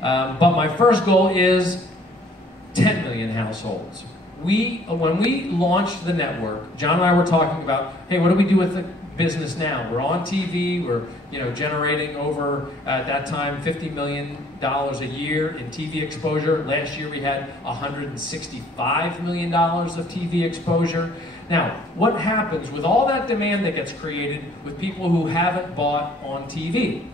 But my first goal is 10 million households. When we launched the network, John and I were talking about, hey, what do we do with the business now? We're on TV, we're generating over, at that time, $50 million a year in TV exposure. Last year we had $165 million of TV exposure. Now, what happens with all that demand that gets created with people who haven't bought on TV?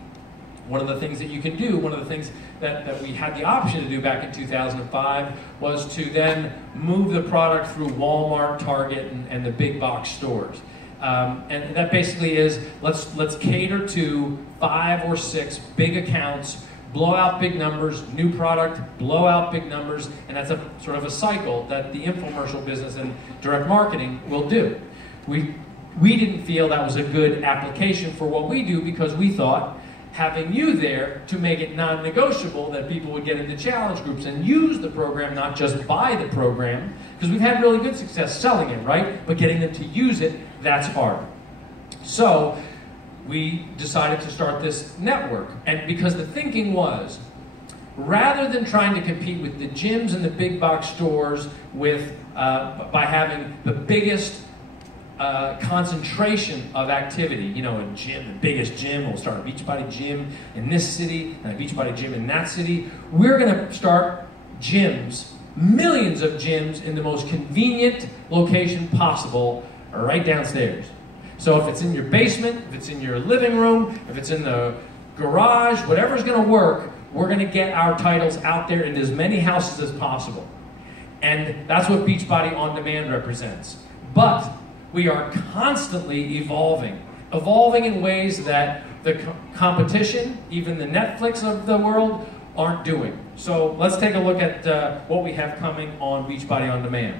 One of the things that you can do, one of the things that we had the option to do back in 2005 was to then move the product through Walmart, Target, and the big box stores. And that basically is, let's cater to 5 or 6 big accounts, blow out big numbers, new product, blow out big numbers, and that's a sort of a cycle that the infomercial business and direct marketing will do. We didn't feel that was a good application for what we do because we thought having you there to make it non-negotiable that people would get into challenge groups and use the program, not just buy the program, because we've had really good success selling it, right? But getting them to use it, that's hard. So we decided to start this network, and because the thinking was, rather than trying to compete with the gyms and the big box stores by having the biggest concentration of activity, a gym, the biggest gym, we'll start a Beachbody gym in this city and a Beachbody gym in that city. We're going to start gyms, millions of gyms in the most convenient location possible, right downstairs. So if it's in your basement, if it's in your living room, if it's in the garage, whatever's going to work, we're going to get our titles out there in as many houses as possible. And that's what Beachbody On Demand represents. But we are constantly evolving in ways that the competition, even the Netflix of the world, aren't doing. So let's take a look at what we have coming on Beachbody On Demand.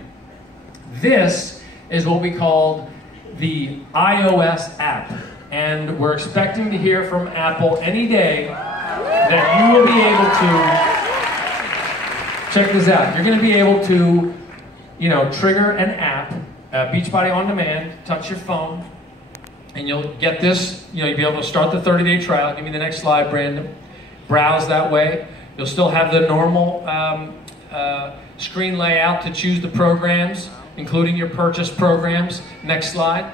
This is what we call the iOS app, and we're expecting to hear from Apple any day that you will be able to, check this out, you're going to be able to, trigger an app, Beachbody On Demand, touch your phone, and you'll get this, you'll be able to start the 30-day trial. Give me the next slide, Brandon. Browse that way. You'll still have the normal screen layout to choose the programs, including your purchase programs. Next slide.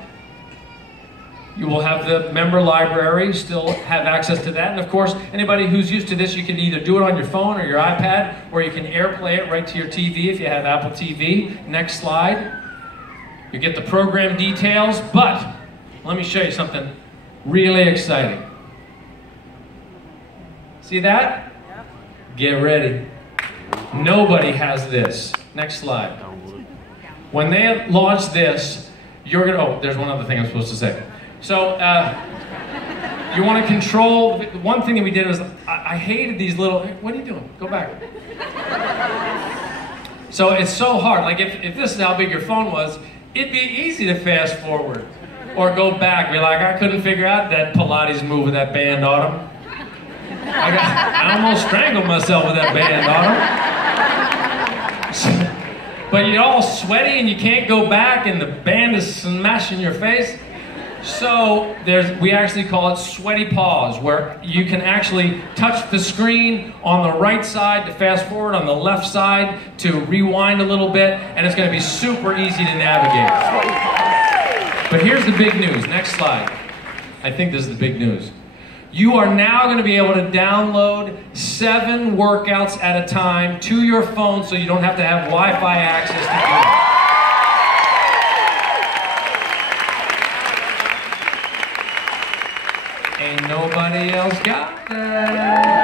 You will have the member library, still have access to that. And of course, anybody who's used to this, you can either do it on your phone or your iPad, or you can AirPlay it right to your TV if you have Apple TV. Next slide. You get the program details, but let me show you something really exciting. See that? Yep. Get ready. Nobody has this. Next slide. When they launch this, you're gonna, oh, there's one other thing I'm supposed to say. So, you want to control, one thing that we did was, I hated these little, what are you doing? Go back. So it's so hard, like if this is how big your phone was, it'd be easy to fast forward or go back. Be like, I couldn't figure out that Pilates move with that band Autumn. I almost strangled myself with that band Autumn. But you're all sweaty and you can't go back and the band is smashing your face. So we actually call it sweaty pause, where you can actually touch the screen on the right side to fast forward, on the left side to rewind a little bit, and it's going to be super easy to navigate. But here's the big news. Next slide. I think this is the big news. You are now going to be able to download 7 workouts at a time to your phone so you don't have to have Wi-Fi access to do it. Ain't nobody else got that.